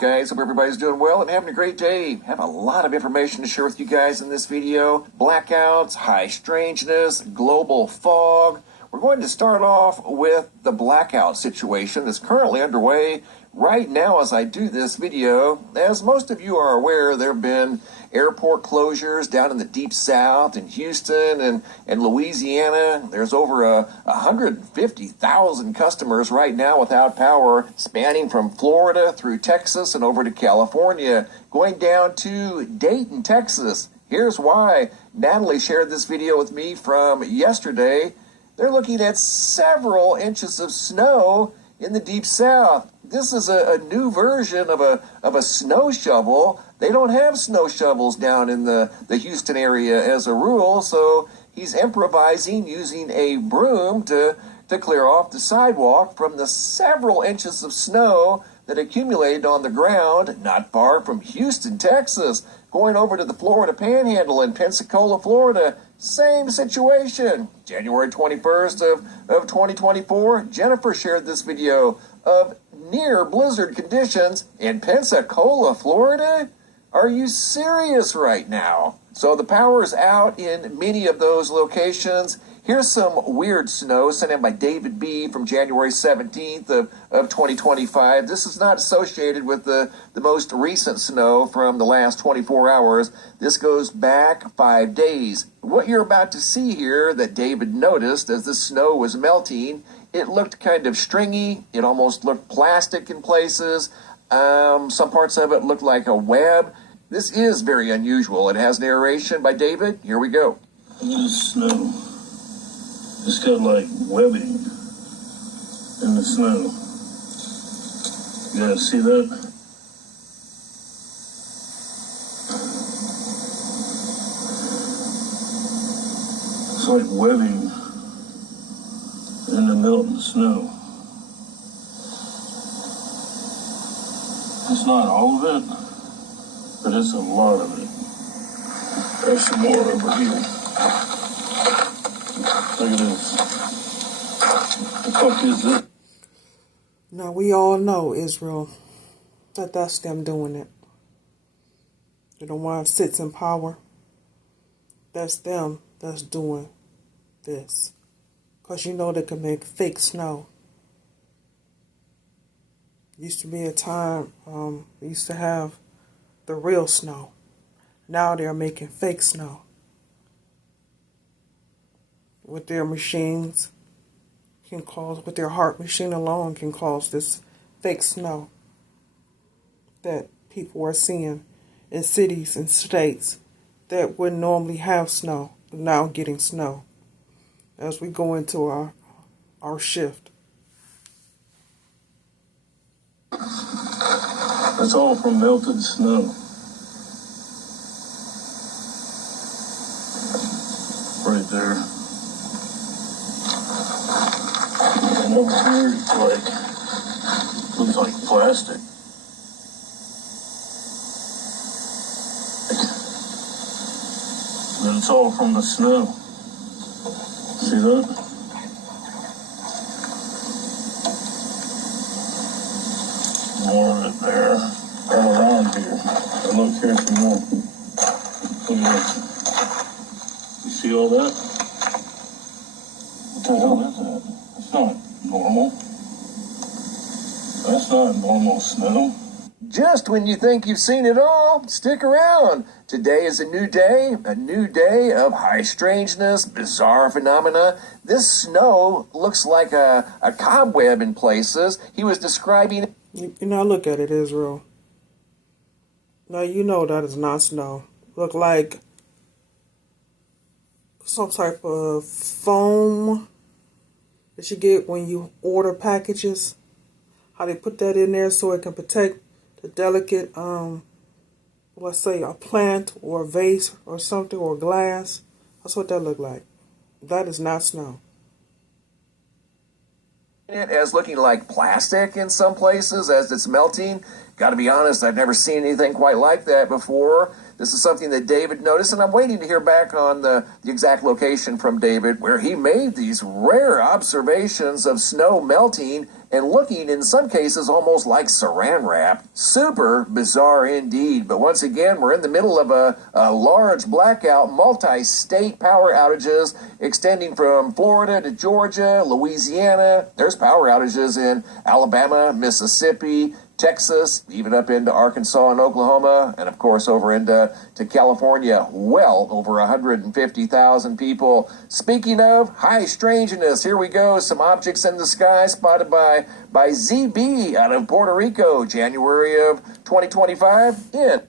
guys? Hope everybody's doing well and having a great day. Have a lot of information to share with you guys in this video. Blackouts, high strangeness, global fog. We're going to start off with the blackout situation that's currently underway right now as I do this video. As most of you are aware, there have been airport closures down in the deep south in Houston and Louisiana. There's over 150,000 customers right now without power, spanning from Florida through Texas and over to California, going down to Dayton, Texas. Here's why. Natalie shared this video with me from yesterday. They're looking at several inches of snow in the deep south. This is a new version of a snow shovel. They don't have snow shovels down in the Houston area as a rule, so he's improvising using a broom to clear off the sidewalk from the several inches of snow that accumulated on the ground not far from Houston, Texas. Going over to the Florida Panhandle in Pensacola, Florida, same situation. January 21st of 2024, Jennifer shared this video of near blizzard conditions in Pensacola, Florida. Are you serious right now? So the power's out in many of those locations. Here's some weird snow sent in by David B. from January 17th of 2025. This is not associated with the most recent snow from the last 24 hours. This goes back 5 days. What you're about to see here that David noticed as the snow was melting, it looked kind of stringy. It almost looked plastic in places. Some parts of it looked like a web. This is very unusual. It has narration by David. Here we go. Look at the snow. It's got like webbing in the snow. You guys see that? It's like webbing in the melting snow. It's not all of it, but it's a lot of it. There's some more over here. Look at this. What the fuck is this? Now, we all know, Israel, that that's them doing it. They're the one that sits in power. That's them that's doing this. Because you know they can make fake snow. Used to be a time we used to have the real snow. Now they're making fake snow. With their machines, with their heart machine alone can cause this fake snow that people are seeing in cities and states that wouldn't normally have snow, now getting snow as we go into our shift. That's all from melted snow. Right there. And over here, it's like, looks like plastic. But it's all from the snow. See that? More of it there, all around here. And look here some more. Look at this. You see all that? What the hell is that? That's not normal. That's not normal snow. Just when you think you've seen it all, stick around. Today is a new day of high strangeness, bizarre phenomena. This snow looks like a cobweb in places. He was describing... You know, look at it, Israel. Now, you know that is not snow. Look like some type of foam that you get when you order packages. How they put that in there so it can protect the delicate, let's say a plant or a vase or something or glass. That's what that look like. That is not snow. It as looking like plastic in some places as it's melting. Got to be honest, I've never seen anything quite like that before. This is something that David noticed, and I'm waiting to hear back on the exact location from David, where he made these rare observations of snow melting and looking in some cases almost like saran wrap. Super bizarre indeed. But once again, we're in the middle of a large blackout, multi-state power outages extending from Florida to Georgia, Louisiana. There's power outages in Alabama, Mississippi, Texas, even up into Arkansas and Oklahoma, and of course over into California. Well over 150,000 people. Speaking of high strangeness, here we go. Some objects in the sky spotted by ZB out of Puerto Rico, January of 2025. We've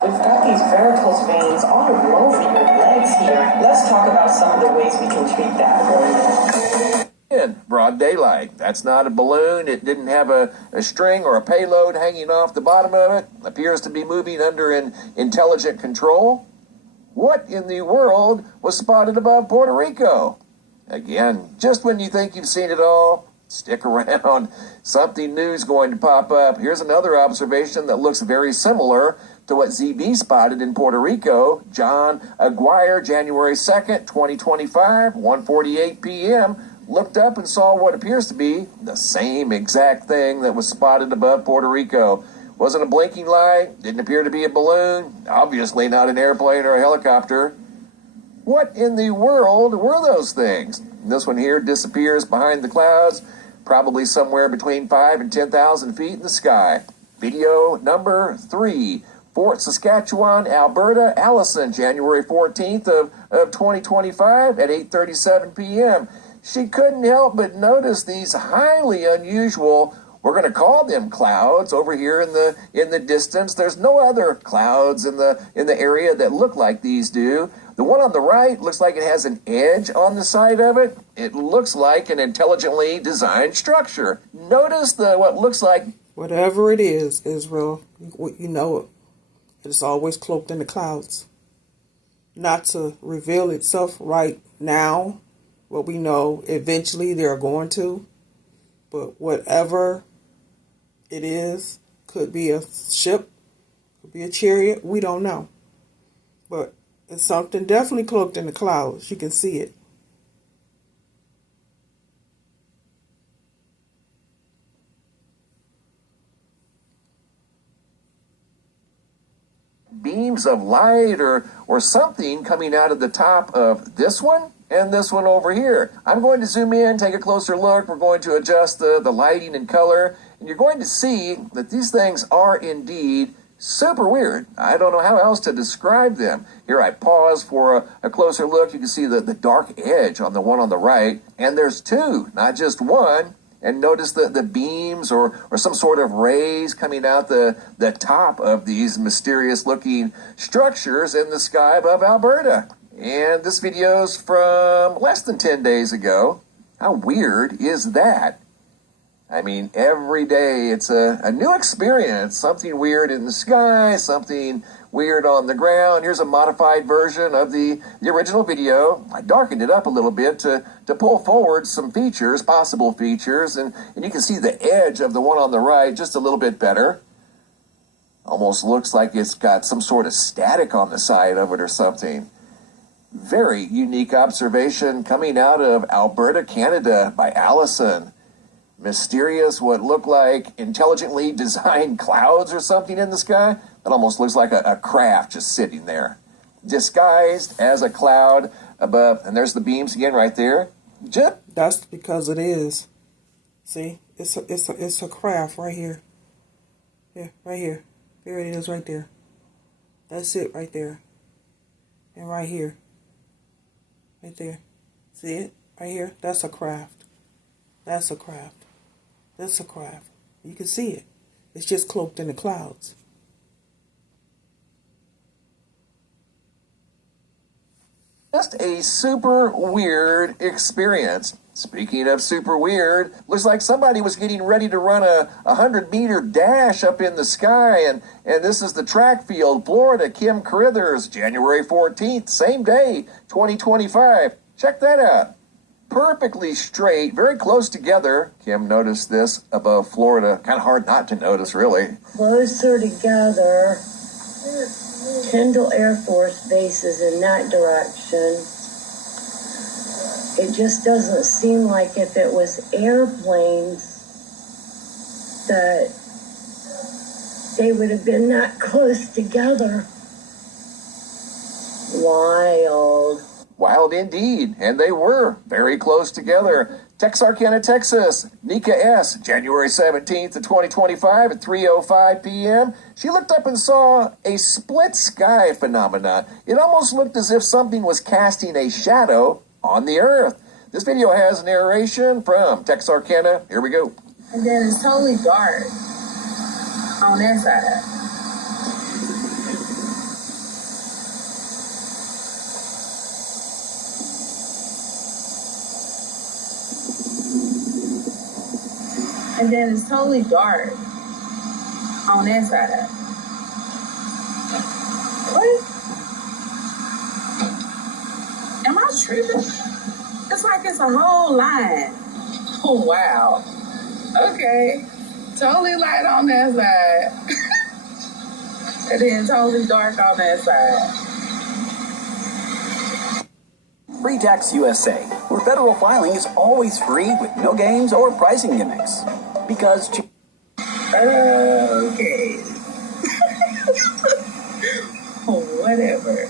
got these varicose veins all over your legs here. Let's talk about some of the ways we can treat that for you. In broad daylight. That's not a balloon. It didn't have a string or a payload hanging off the bottom of it. Appears to be moving under an intelligent control. What in the world was spotted above Puerto Rico? Again, just when you think you've seen it all, stick around. Something new is going to pop up. Here's another observation that looks very similar to what ZB spotted in Puerto Rico. John Aguirre, January 2nd, 2025, 1:48 p.m., looked up and saw what appears to be the same exact thing that was spotted above Puerto Rico. Wasn't a blinking light, didn't appear to be a balloon, obviously not an airplane or a helicopter. What in the world were those things? This one here disappears behind the clouds, probably somewhere between 5,000 and 10,000 feet in the sky. Video number 3. Fort Saskatchewan, Alberta, Allison, January 14th of 2025 at 8:37 p.m. She couldn't help but notice these highly unusual, we're going to call them clouds, over here in the distance. There's no other clouds in the area that look like these do. The one on the right looks like it has an edge on the side of it. It looks like an intelligently designed structure. Notice what looks like... Whatever it is, Israel, you know it. It's always cloaked in the clouds. Not to reveal itself right now, what we know eventually they're going to. But whatever it is, could be a ship, could be a chariot, we don't know. But it's something definitely cloaked in the clouds. You can see it. Beams of light or something coming out of the top of this one and this one over here. I'm going to zoom in, take a closer look. We're going to adjust the lighting and color, and you're going to see that these things are indeed super weird. I don't know how else to describe them. Here I pause for a closer look. You can see the dark edge on the one on the right, and there's two, not just one. And notice the beams or some sort of rays coming out the top of these mysterious looking structures in the sky above Alberta. And this video's from less than 10 days ago. How weird is that? I mean, every day it's a new experience. Something weird in the sky, something weird on the ground. Here's a modified version of the original video. I darkened it up a little bit to pull forward some features, possible features, and you can see the edge of the one on the right just a little bit better. Almost looks like it's got some sort of static on the side of it or something. Very unique observation coming out of Alberta, Canada by Allison. Mysterious, what look like intelligently designed clouds or something in the sky. That almost looks like a craft just sitting there, disguised as a cloud above. And there's the beams again right there. That's because it is. See, it's a craft right here. Yeah, right here. There it is right there. That's it right there. And right here. Right there. See it? Right here? That's a craft. That's a craft. That's a craft. You can see it. It's just cloaked in the clouds. Just a super weird experience. Speaking of super weird, looks like somebody was getting ready to run a 100-meter dash up in the sky, and this is the track field, Florida, Kim Carithers, January 14th, same day, 2025. Check that out. Perfectly straight, very close together. Kim noticed this above Florida. Kind of hard not to notice, really. Closer together. Tyndall Air Force Base is in that direction. It just doesn't seem like if it was airplanes that they would have been that close together. Wild. Wild indeed, and they were very close together. Texarkana, Texas, Nika S., January 17th of 2025 at 3:05 p.m. She looked up and saw a split sky phenomenon. It almost looked as if something was casting a shadow on the earth. This video has narration from Texarkana. Here we go. And then it's totally dark on that side. And then it's totally dark on that side. What? Am I tripping? It's like it's a whole line. Oh, wow. Okay. Totally light on that side. And then totally dark on that side. Free Tax USA, where federal filing is always free with no games or pricing gimmicks. Because... Okay. Whatever.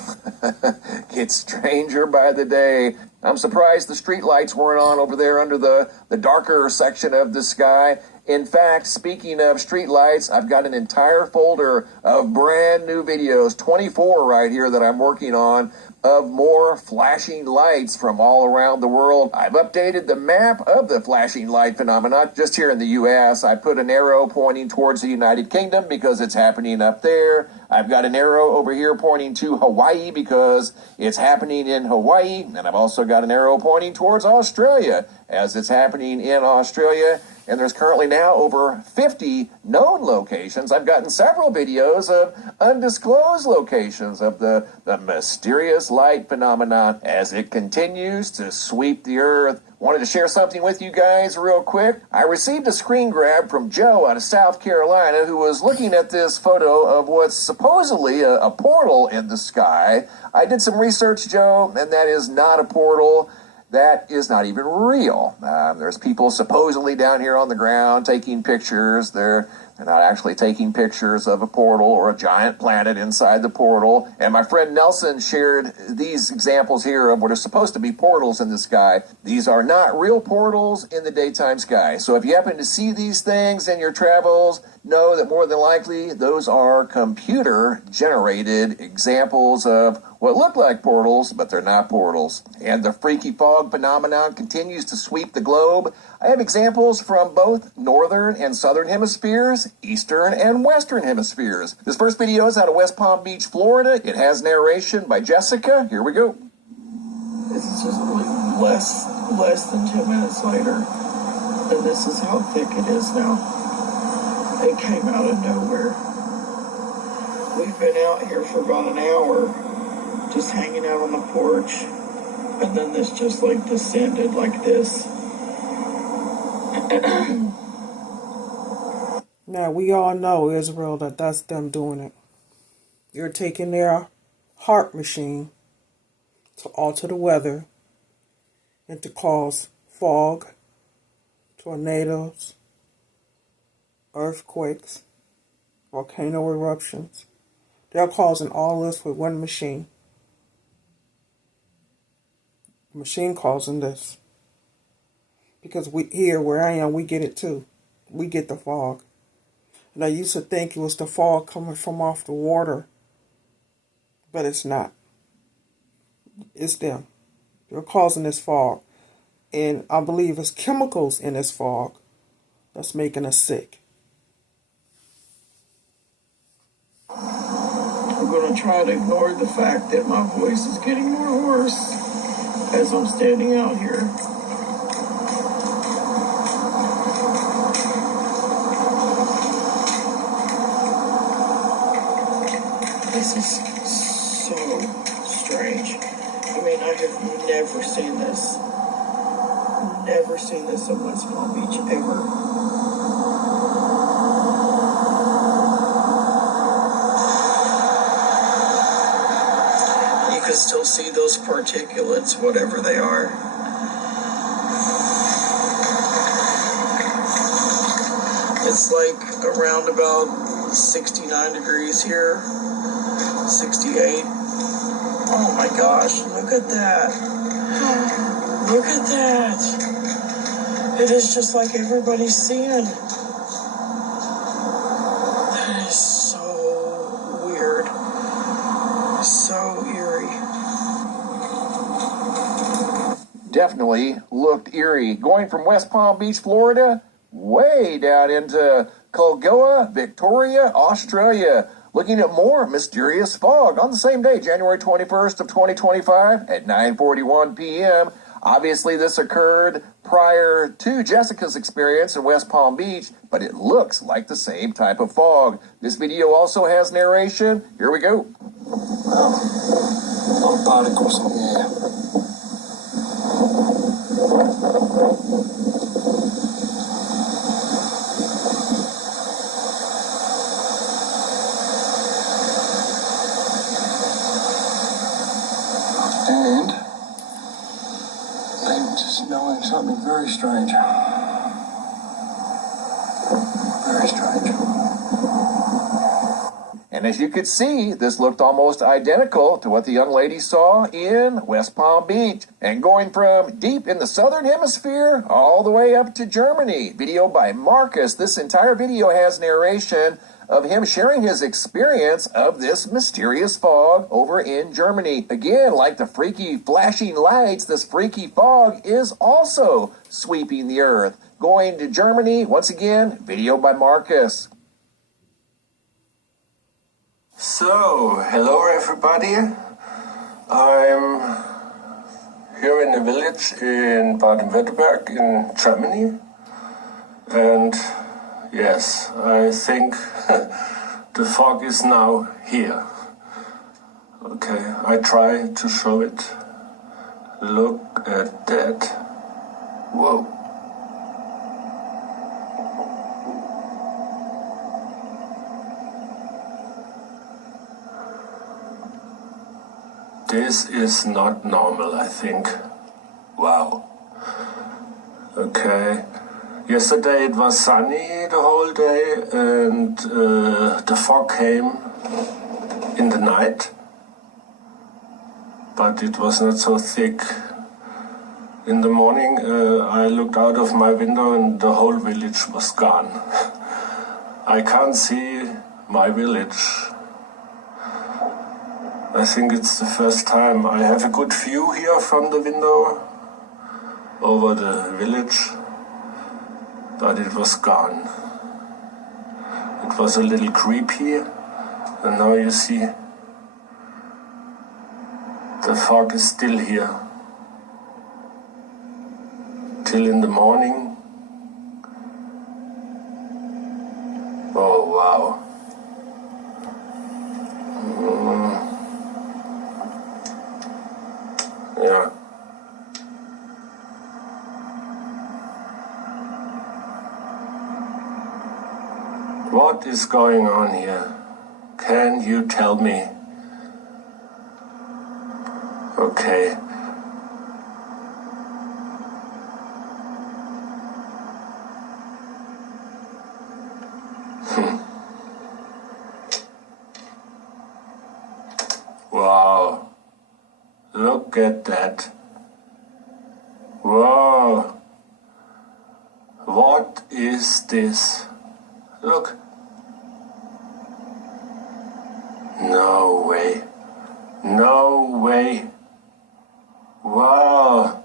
Gets stranger by the day. I'm surprised the street lights weren't on over there under the darker section of the sky. In fact, speaking of street lights, I've got an entire folder of brand new videos, 24 right here that I'm working on, of more flashing lights from all around the world. I've updated the map of the flashing light phenomenon just here in the U.S. I put an arrow pointing towards the United Kingdom because it's happening up there. I've got an arrow over here pointing to Hawaii because it's happening in Hawaii. And I've also got an arrow pointing towards Australia as it's happening in Australia. And there's currently now over 50 known locations. I've gotten several videos of undisclosed locations of the mysterious light phenomenon as it continues to sweep the earth. Wanted to share something with you guys real quick. I received a screen grab from Joe out of South Carolina who was looking at this photo of what's supposedly a portal in the sky. I did some research, Joe, and that is not a portal. That is not even real. There's people supposedly down here on the ground taking pictures. They're not actually taking pictures of a portal or a giant planet inside the portal. And my friend Nelson shared these examples here of what are supposed to be portals in the sky. These are not real portals in the daytime sky. So if you happen to see these things in your travels, know that more than likely those are computer-generated examples of what look like portals, but they're not portals. And the freaky fog phenomenon continues to sweep the globe. I have examples from both northern and southern hemispheres, eastern and western hemispheres. This first video is out of West Palm Beach, Florida. It has narration by Jessica. Here we go. This is just like less than 10 minutes later, and this is how thick it is now. It came out of nowhere. We've been out here for about an hour, just hanging out on the porch, and then this just like descended like this. Now we all know, Israel, that that's them doing it. You're taking their HAARP machine to alter the weather and to cause fog, tornadoes, earthquakes, volcano eruptions. They're causing all this with one machine. The machine causing this. Because we here where I am, we get it too. We get the fog. And I used to think it was the fog coming from off the water. But it's not. It's them. They're causing this fog. And I believe it's chemicals in this fog that's making us sick. I'm going to try to ignore the fact that my voice is getting more hoarse as I'm standing out here. This is so strange. I mean, I have never seen this. Never seen this in West Palm Beach, ever. guys still see those particulates, whatever they are? It's like around about 69 degrees here, 68. Oh my gosh, look at that. Look at that. It is just like everybody's seeing. That is so weird. So eerie. Definitely looked eerie. Going from West Palm Beach, Florida, way down into Colgoa, Victoria, Australia. Looking at more mysterious fog on the same day, January 21st of 2025 at 9:41 p.m. Obviously, this occurred prior to Jessica's experience in West Palm Beach, but it looks like the same type of fog. This video also has narration. Here we go. A lot of particles in the air. And I'm smelling something very strange. Very strange. And as you could see, this looked almost identical to what the young lady saw in West Palm Beach. And going from deep in the southern hemisphere all the way up to Germany. Video by Marcus. This entire video has narration of him sharing his experience of this mysterious fog over in Germany. Again, like the freaky flashing lights, this freaky fog is also sweeping the earth. Going to Germany, once again, video by Marcus. So, hello everybody. I'm here in a village in Baden-Württemberg in Germany. And yes, I think the fog is now here. Okay, I try to show it. Look at that. Whoa. This is not normal, I think. Wow. Okay. Yesterday it was sunny the whole day and the fog came in the night. But it was not so thick. In the morning I looked out of my window and the whole village was gone. I can't see my village. I think it's the first time. I have a good view here from the window over the village, but it was gone. It was a little creepy, and now you see the fog is still here. Till in the morning. Oh wow. Yeah. What is going on here? Can you tell me? Okay. Wow. Look at that. Whoa. What is this? Look. No way. No way. Wow.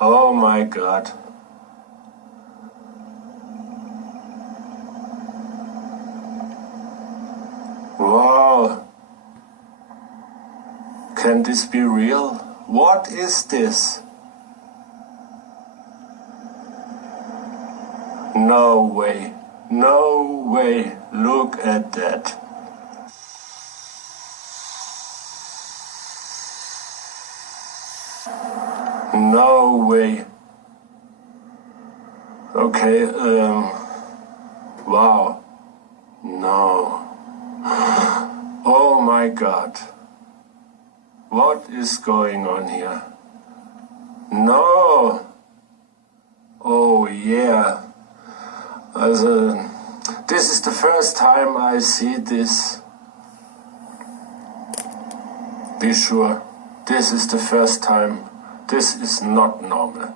Oh my God. Wow. Can this be real? What is this? No way. No way. Look at that. No way. Okay, wow. No. Oh my God. What is going on here? No. Oh yeah. Also, this is the first time I see this. Be sure, this is the first time. This is not normal.